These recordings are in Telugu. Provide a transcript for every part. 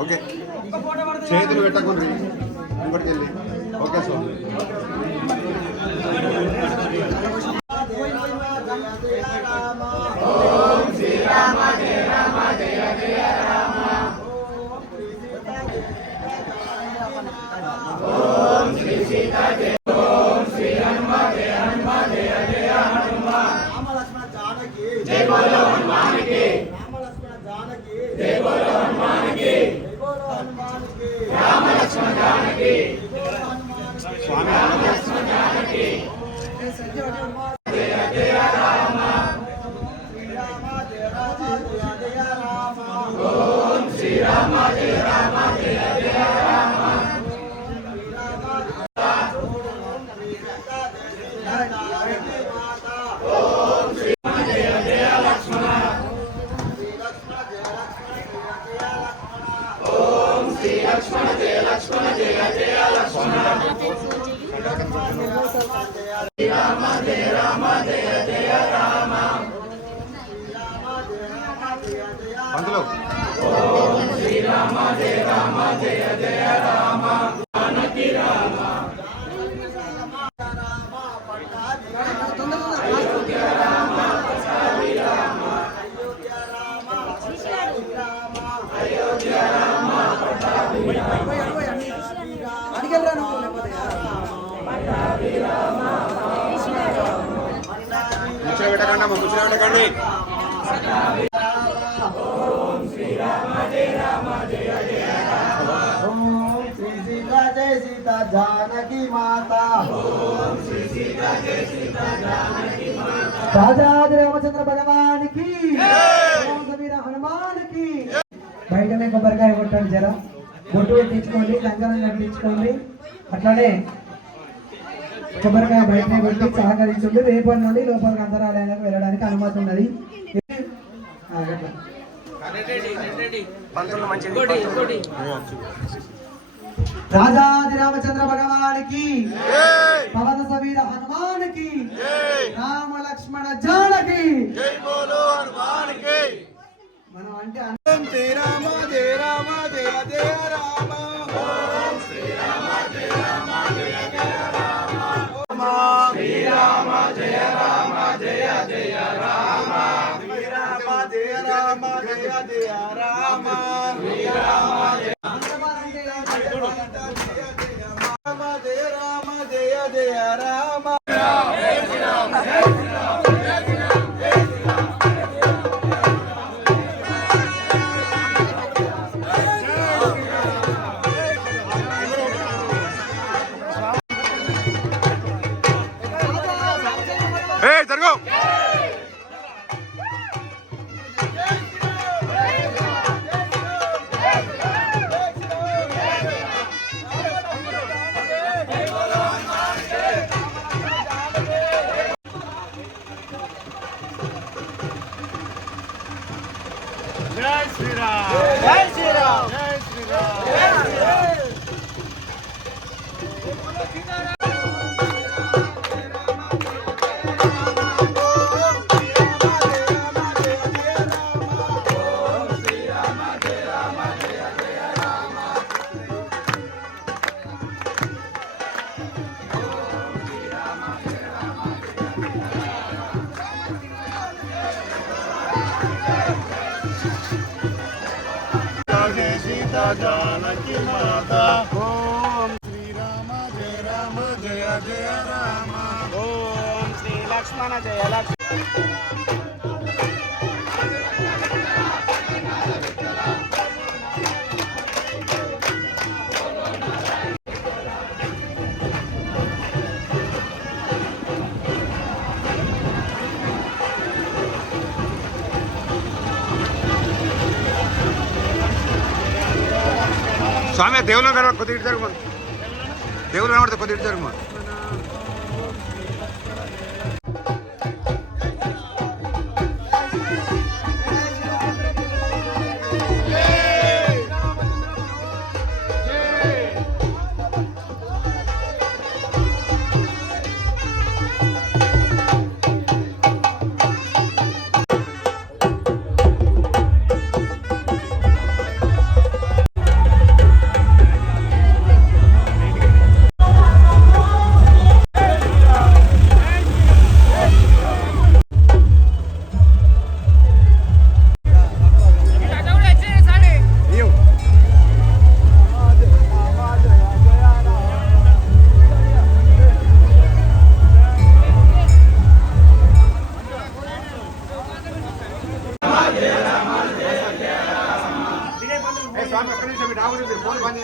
ఓకే చేతులు పెట్టకుండా ఇంకొకటికి వెళ్ళి ఓకే సో శ్రీరామ జయ రామ జయ జయ రామ ఓం శ్రీ సీతా జయ ఓం శ్రీ హనుమ జయ హనుమ జయ జయ హనుమాన్ రామ లక్ష్మణ జానకి జయ బోలో హనుమాన్ की రామ లక్ష్మణ జానకి జయ బోలో హనుమాన్ की జయ బోలో హనుమాన్ की రామ లక్ష్మణ జానకి స్వామి రామ లక్ష్మణ జానకి జయ జయ రామ ఓం శ్రీరామ జయ రామ జయ జయ రామ ఓం శ్రీరామ జయ జయ లక్ష్మణ ఓం శ్రీ లక్ష్మణ జయ లక్ష్మణ జయ జయ లక్ష్మణ శ్రీరామ జయ రామ జయ జయ రామ అందులో ఓం శ్రీరామ జయ రామ జయ జయ రామ జానకి రామ అయోధ్య రామ పట్టాభి రామ అయోధ్య రామ పట్టాభి రామ ముచ్చట పెట్టకండి ముచ్చట పెట్టకండి ఓం శ్రీరామ జయ రామ జయ జయ రామ ఓం శ్రీ సీతా జయ సీతా జానకి మాతా ఓం శ్రీ సీతా జయ సీతా జానకి మాతా రాజాది రామచంద్ర భగవానికి ఓం సమీర హనుమానికి బయటనే కొబ్బరికాయ కొట్టండి జర బొట్టు పెట్టించుకోండి కంకణం కట్టించుకోండి అట్లానే కొబ్బరికాయ బయటనే పెట్టి సహకరించండి రేపటి నుండి లోపలికి అంతరాలయానికి వెళ్ళడానికి అనుమతి ఉన్నది రాజాది రామచంద్ర భగవానికి పవన సమీర హనుమానికి రామ లక్ష్మణ జానకి మనం అంటే శ్రీరామ జయ రామ జయ జయ రామ ఓం శ్రీరామ జయ రామ జయ జయ రామ శ్రీరామ జయ రామ జయ జయ రామ శ్రీరామ జయ రామ జయ జయ రామ శ్రీరామ జయ రామ జయ జయ రామ सीता जानकी माता ओम श्री राम जय जय राम ओम श्री लक्ष्मण जय लक्ष्मण స్వామి దేవుళ్ళు కనబడి కొద్దిగా ఇటు జరుగు దేవుళ్ళు కనబడితే కొద్దిగా ఇటు జరుగు స్వామి ఒక్క నిమిషం మీరు రావాలి మీరు ఫోన్ పని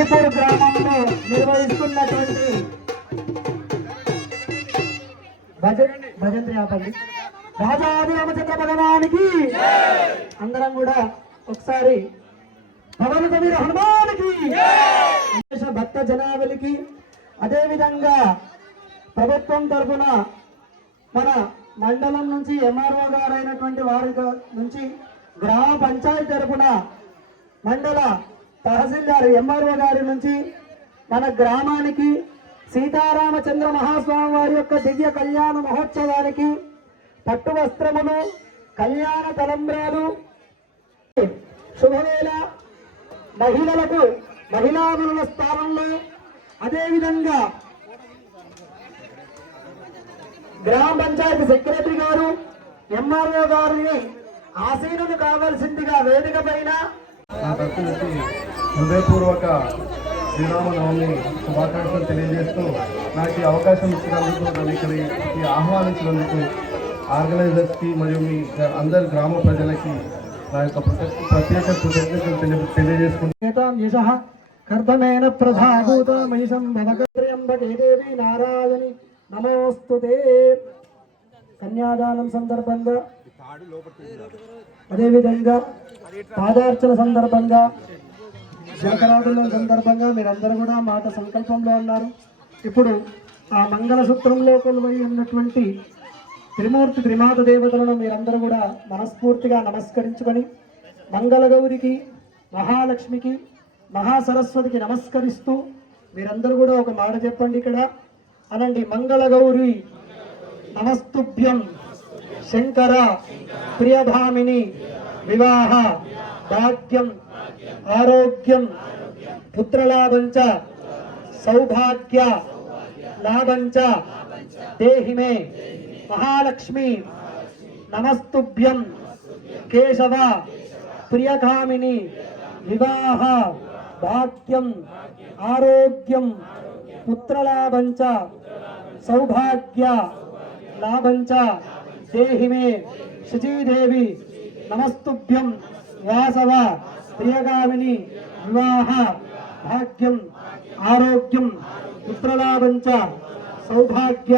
అలీపూర్ గ్రామంలో నిర్వహిస్తున్నటువంటి భజంత్రి ఆపండి రాజాది రామచంద్ర భగవానికి అందరం కూడా ఒకసారి భగవంత వీర హనుమానికి భక్త జనావళికి అదేవిధంగా ప్రభుత్వం తరఫున మన మండలం నుంచి ఎంఆర్ఓ గారు అయినటువంటి వారి నుంచి గ్రామ పంచాయతీ తరఫున మండల తహసీల్దార్ ఎంఆర్ఓ గారి నుంచి మన గ్రామానికి సీతారామచంద్ర మహాస్వామి వారి యొక్క దివ్య కళ్యాణ మహోత్సవానికి పట్టు వస్త్రములు కళ్యాణ తలంబ్రాలు శుభవేళ మహిళలకు మహిళామణుల స్థానంలో అదేవిధంగా గ్రామ పంచాయతీ సెక్రటరీ గారు ఎంఆర్ఓ గారిని ఆసీనులు కావాల్సిందిగా వేదిక పైన హృదయపూర్వక శ్రీరామనవమి శుభాకాంక్షలు తెలియజేస్తూ నాకు ఈ అవకాశం ఇచ్చినందుకు నన్ను ఇక్కడికి ఆహ్వానించినందుకు ఆర్గనైజర్స్కి మరియు మీ అందరి గ్రామ ప్రజలకి నా యొక్క ప్రత్యేక కృతజ్ఞతలు తెలియజేసుకుంటున్నాను. కర్తమేన ప్రధాభూత మహిషం భవగత్ర్యంబకే దేవి నారాయణి నమోస్తుతే. కన్యాదానం సందర్భంగా అదేవిధంగా పాదార్చన సందర్భంగా శంకరాభరణం సందర్భంగా మీరందరూ కూడా మాట సంకల్పంలో ఉన్నారు. ఇప్పుడు ఆ మంగళసూత్రంలో కొలువై ఉన్నటువంటి త్రిమూర్తి త్రిమాత దేవతలను మీరందరూ కూడా మనస్ఫూర్తిగా నమస్కరించుకొని మంగళగౌరికి మహాలక్ష్మికి మహాసరస్వతికి నమస్కరిస్తూ మీరందరూ కూడా ఒక మాట చెప్పండి. ఇక్కడ అనండి, మంగళగౌరి నమస్తుభ్యం శంకర ప్రియభామిని వివాహ భాగ్యం ఆరోగ్యం పుత్రలాభంచ సౌభాగ్య లాభంచ దేహిమే మహాలక్ష్మి నమస్తుభ్యం కేశవ ప్రియకామిని వివాహ భాగ్యం ఆరోగ్యం పుత్రలాభంచ సౌభాగ్య లాభంచ దేహిమే శచీదేవి నమస్తుభ్యం వాసవ ప్రియకామిని వివాహ భాగ్యం ఆరోగ్యం పుత్రలాభంచ సౌభాగ్య.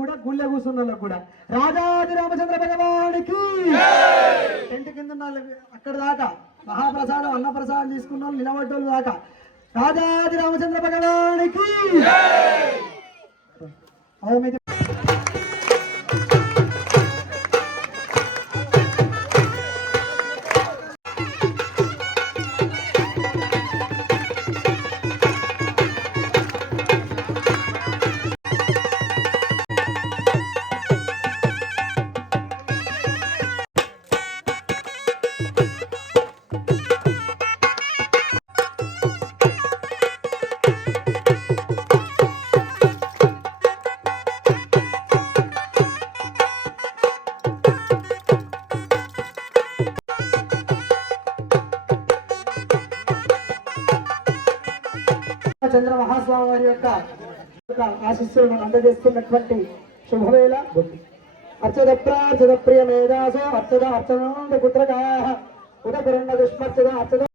కూడా గుళ్ళె కూర్చున్న కూడా రాజాది రామచంద్ర భగవానికి టెంట్ కింద అక్కడ దాకా మహాప్రసాదం అన్నప్రసాదం తీసుకున్న వాళ్ళు నిలబడ్డోళ్ళు దాకా రాజాది రామచంద్ర భగవానికి. చంద్ర మహాస్వామి వారి యొక్క ఆశీస్సులను అందజేస్తున్నటువంటి శుభవేళ అర్చద ప్రార్చద ప్రియ మేధాసో అర్చద అర్చనంద పుత్రకా ఉదపురండ దుష్మర్చద అర్చద